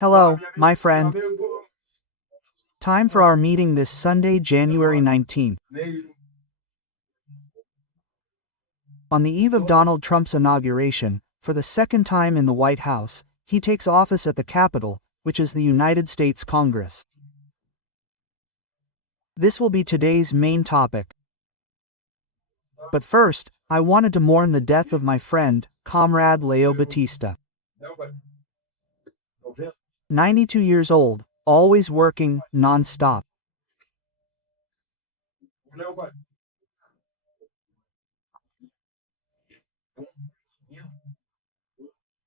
Hello, my friend. Time for our meeting this Sunday, January 19th. On the eve of Donald Trump's inauguration, for the second time in the White House, he takes office at the Capitol, which is the United States Congress. This will be today's main topic. But first, I wanted to mourn the death of my friend, comrade Leo Batista. 92 years old, always working, non-stop.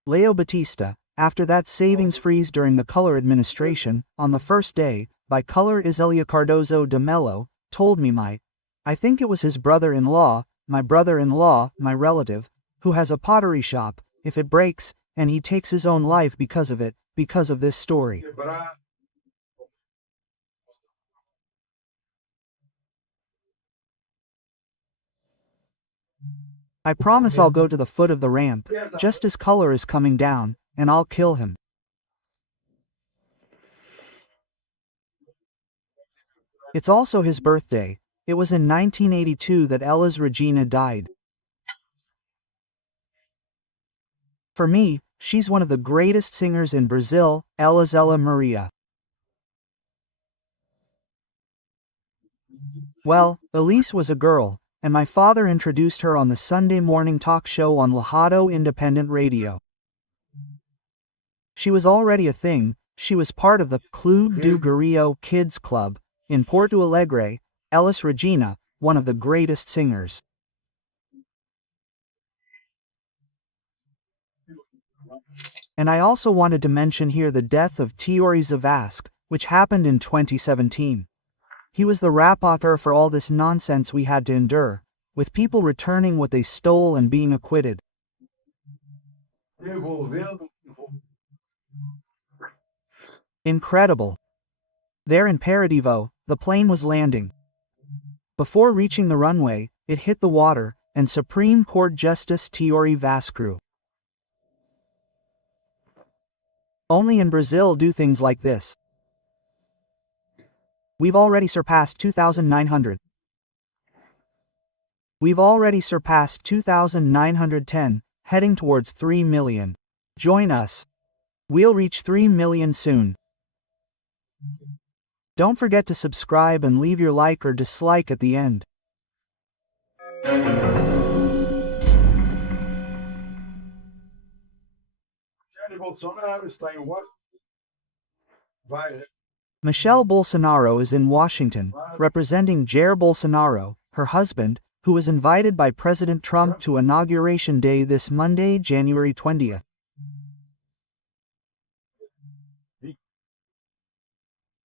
Leo Batista, after that savings freeze during the Color administration, on the first day, by Color Iselia Cardozo de Mello, told me I think it was his brother-in-law, my relative, who has a pottery shop, if it breaks, and he takes his own life because of it, because of this story. I promise I'll go to the foot of the ramp, just as Color is coming down, and I'll kill him. It's also his birthday. It was in 1982 that Elis Regina died. For me, she's one of the greatest singers in Brazil, Elis Maria. Well, Elise was a girl, and my father introduced her on the Sunday morning talk show on Lajado Independent Radio. She was already a thing. She was part of the Clube do Guerrillo Kids Club, in Porto Alegre, Elis Regina, one of the greatest singers. And I also wanted to mention here the death of Teori Zavascke, which happened in 2017. He was the rapporteur for all this nonsense we had to endure, with people returning what they stole and being acquitted. Incredible. There in Paradivo, the plane was landing. Before reaching the runway, it hit the water, and Supreme Court Justice Teori Vascru. Only in Brazil do things like this. We've already surpassed 2,900. We've already surpassed 2,910, heading towards 3 million. Join us. We'll reach 3 million soon. Don't forget to subscribe and leave your like or dislike at the end. Michelle Bolsonaro is in Washington, representing Jair Bolsonaro, her husband, who was invited by President Trump to Inauguration Day this Monday, January 20th.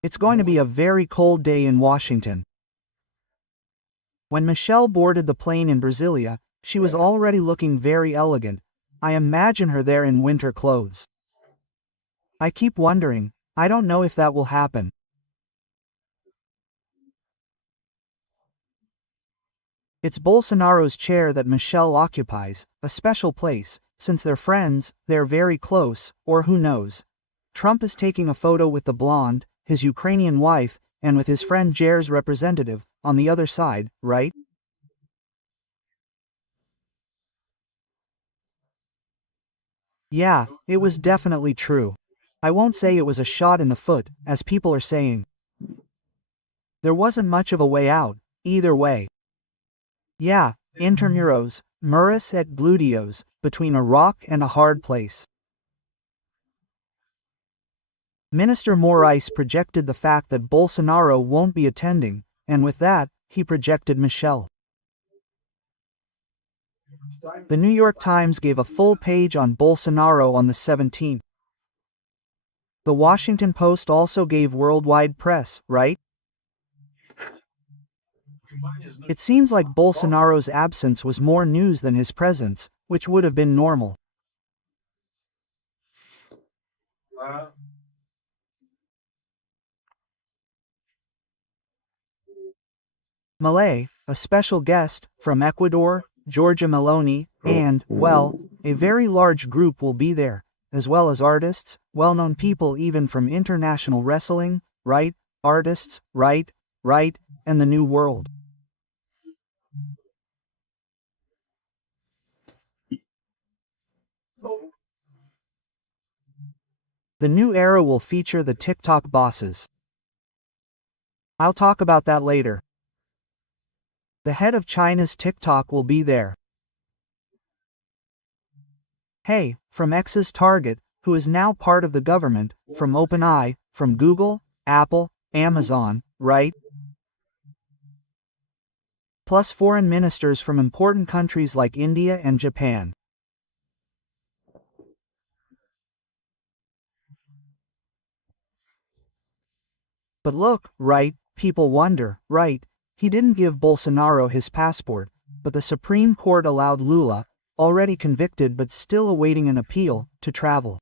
It's going to be a very cold day in Washington. When Michelle boarded the plane in Brasilia, she was already looking very elegant. I imagine her there in winter clothes. I keep wondering, I don't know if that will happen. It's Bolsonaro's chair that Michelle occupies, a special place, since they're friends, they're very close, or who knows. Trump is taking a photo with the blonde, his Ukrainian wife, and with his friend Jair's representative, on the other side, right? Yeah, it was definitely true. I won't say it was a shot in the foot, as people are saying. There wasn't much of a way out, either way. Yeah, intermuros, muris et gluteos, between a rock and a hard place. Minister Moraes projected the fact that Bolsonaro won't be attending, and with that, he projected Michelle. The New York Times gave a full page on Bolsonaro on the 17th. The Washington Post also gave worldwide press, right? It seems like Bolsonaro's absence was more news than his presence, which would have been normal. Malay, a special guest, from Ecuador, Giorgia Meloni, and, well, a very large group will be there. as well as artists, well-known people even from international wrestling, right, artists, right, and the New World. The new era will feature the TikTok bosses. I'll talk about that later. The head of China's TikTok will be there. Hey, from X's Target, who is now part of the government, from OpenAI, from Google, Apple, Amazon, right? Plus foreign ministers from important countries like India and Japan. But look, right, people wonder, right, he didn't give Bolsonaro his passport, but the Supreme Court allowed Lula, already convicted but still awaiting an appeal, to travel.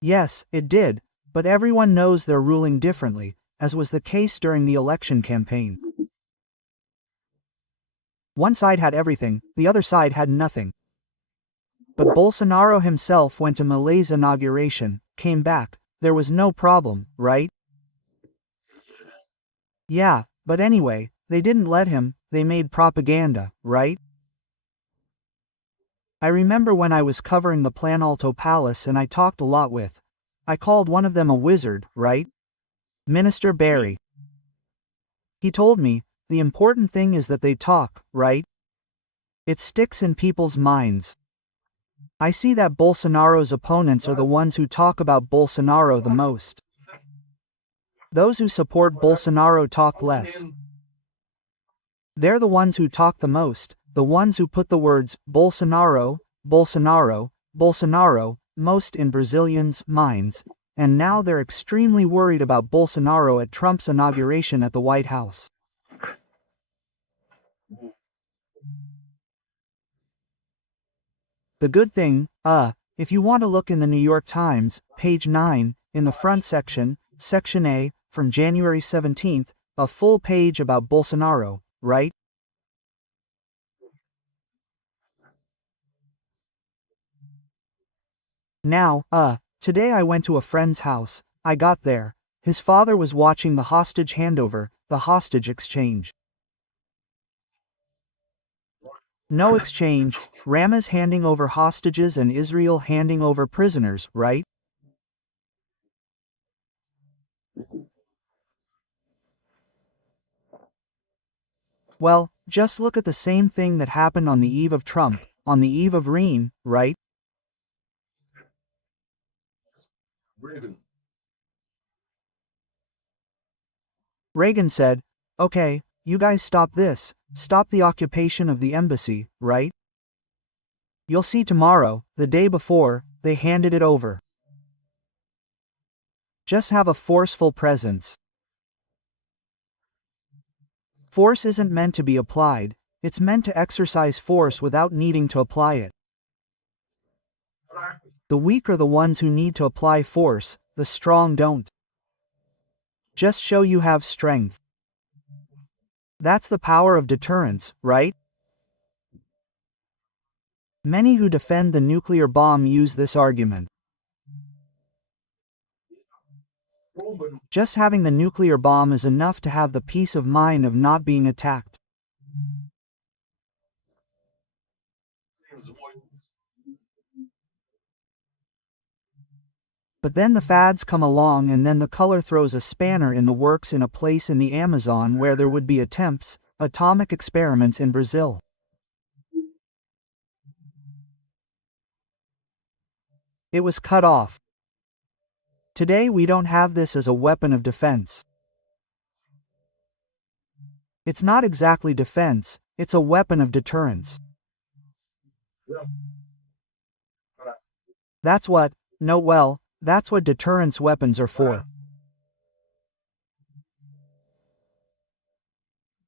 Yes, it did, but everyone knows they're ruling differently, as was the case during the election campaign. One side had everything, the other side had nothing. But Bolsonaro himself went to Malay's inauguration, came back, there was no problem, right? Yeah, but anyway, they didn't let him, they made propaganda, right? I remember when I was covering the Planalto Palace and I talked a lot with. I called one of them a wizard, right? Minister Barry. He told me, the important thing is that they talk, right? It sticks in people's minds. I see that Bolsonaro's opponents are the ones who talk about Bolsonaro the most. Those who support Bolsonaro talk less. They're the ones who talk the most, the ones who put the words Bolsonaro, Bolsonaro, Bolsonaro most in Brazilians' minds, and now they're extremely worried about Bolsonaro at Trump's inauguration at the White House. The good thing, if you want to look in the New York Times, page 9, in the front section, section A, from January 17th, a full page about Bolsonaro, right? Now, today I went to a friend's house. I got there. His father was watching the hostage handover, the hostage exchange. No exchange, Rama's handing over hostages and Israel handing over prisoners, right? Well, just look at the same thing that happened on the eve of Trump, on the eve of Reem, right? Reagan said, okay, you guys stop this, stop the occupation of the embassy, right? You'll see tomorrow, the day before, they handed it over. Just have a forceful presence. Force isn't meant to be applied, it's meant to exercise force without needing to apply it. The weak are the ones who need to apply force, the strong don't. Just show you have strength. That's the power of deterrence, right? Many who defend the nuclear bomb use this argument. Just having the nuclear bomb is enough to have the peace of mind of not being attacked. But then the fads come along and then the color throws a spanner in the works in a place in the Amazon where there would be attempts, atomic experiments in Brazil. It was cut off. Today we don't have this as a weapon of defense. It's not exactly defense, it's a weapon of deterrence. That's what, that's what deterrence weapons are for.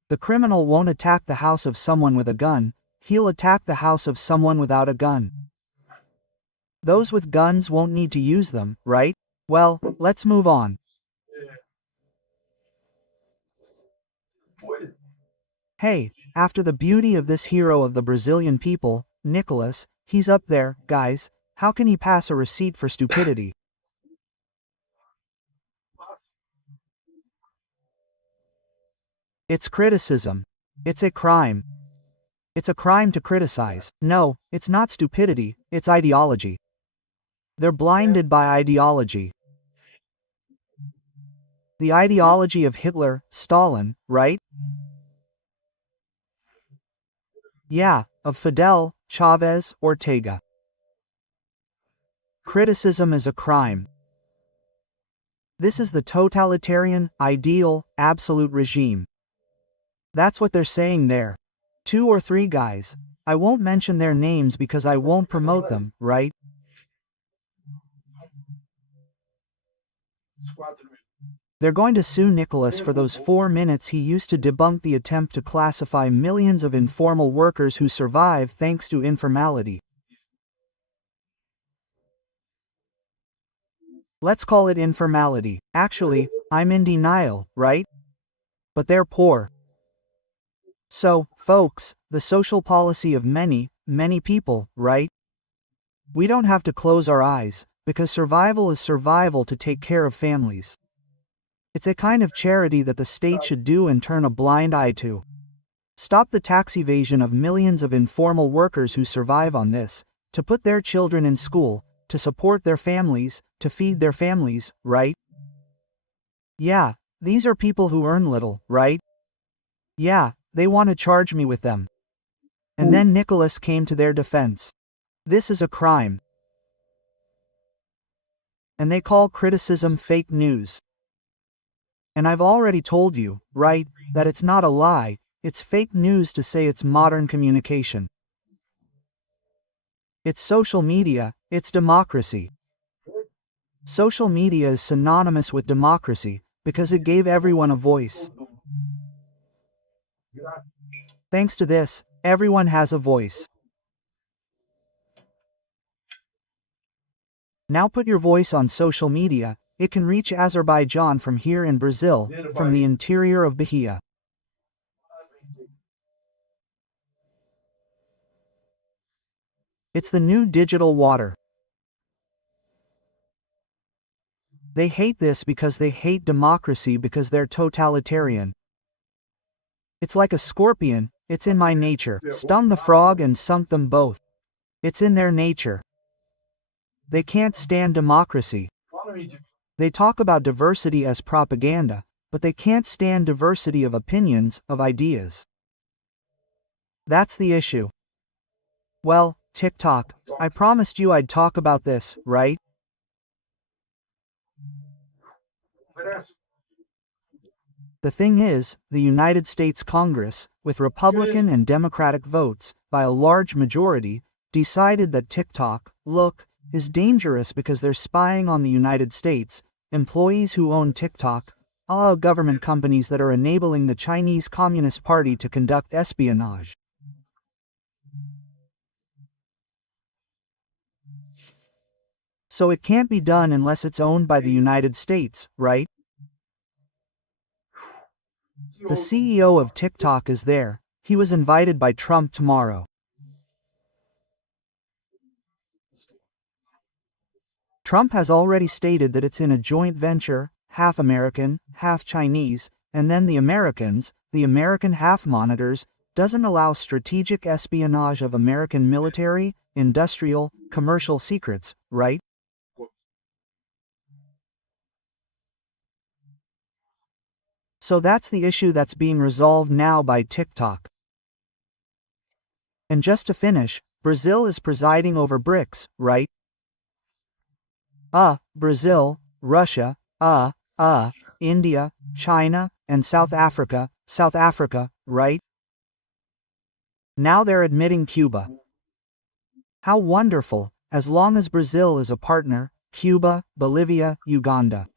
The criminal won't attack the house of someone with a gun, he'll attack the house of someone without a gun. Those with guns won't need to use them, right? Well, let's move on. Hey, after the beauty of this hero of the Brazilian people, Nicholas, he's up there, guys, how can he pass a receipt for stupidity? It's criticism. It's a crime. It's a crime to criticize. No, it's not stupidity, it's ideology. They're blinded by ideology. The ideology of Hitler, Stalin, right? Yeah, of Fidel, Chavez, Ortega. Criticism is a crime. This is the totalitarian, ideal, absolute regime. That's what they're saying there. 2 or 3 guys. I won't mention their names because I won't promote them, right? They're going to sue Nicholas for those 4 minutes he used to debunk the attempt to classify millions of informal workers who survive thanks to informality. Let's call it informality. Actually, I'm in denial, right? But they're poor. So, folks, the social policy of many, many people, right? We don't have to close our eyes, because survival is survival to take care of families. It's a kind of charity that the state should do and turn a blind eye to. Stop the tax evasion of millions of informal workers who survive on this, to put their children in school, to support their families, to feed their families, right? Yeah, these are people who earn little, right? Yeah, they want to charge me with them. And then Nicholas came to their defense. This is a crime. And they call criticism fake news. And I've already told you, right, that it's not a lie, it's fake news to say it's modern communication. It's social media, it's democracy. Social media is synonymous with democracy, because it gave everyone a voice. Thanks to this, everyone has a voice. Now put your voice on social media, it can reach Azerbaijan from here in Brazil, from the interior of Bahia. It's the new digital water. They hate this because they hate democracy because they're totalitarian. It's like a scorpion, it's in my nature, stung the frog and sunk them both. It's in their nature. They can't stand democracy. They talk about diversity as propaganda, but they can't stand diversity of opinions, of ideas. That's the issue. Well, TikTok, I promised you I'd talk about this, right? The thing is, the United States Congress, with Republican and Democratic votes, by a large majority, decided that TikTok, look, is dangerous because they're spying on the United States, employees who own TikTok, government companies that are enabling the Chinese Communist Party to conduct espionage. So it can't be done unless it's owned by the United States, right? The CEO of TikTok is there. He was invited by Trump tomorrow. Trump has already stated that it's in a joint venture, half American, half Chinese, and then the American half monitors, doesn't allow strategic espionage of American military, industrial, commercial secrets, right? So that's the issue that's being resolved now by TikTok. And just to finish, Brazil is presiding over BRICS, right? Brazil, Russia, India, China, and South Africa, right? Now they're admitting Cuba. How wonderful, as long as Brazil is a partner, Cuba, Bolivia, Uganda.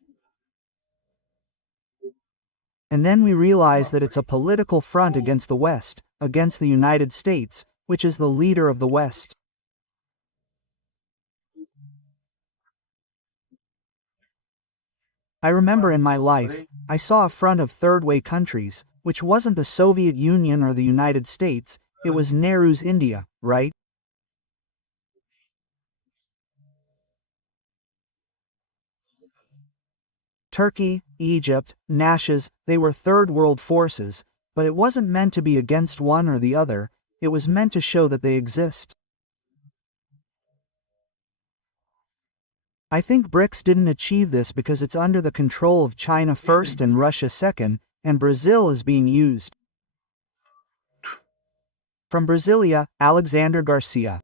And then we realize that it's a political front against the West, against the United States, which is the leader of the West. I remember in my life, I saw a front of third-way countries, which wasn't the Soviet Union or the United States, it was Nehru's India, right? Turkey, Egypt, Nash's, they were third world forces, but it wasn't meant to be against one or the other, it was meant to show that they exist. I think BRICS didn't achieve this because it's under the control of China first and Russia second, and Brazil is being used. From Brasilia, Alexandre Garcia.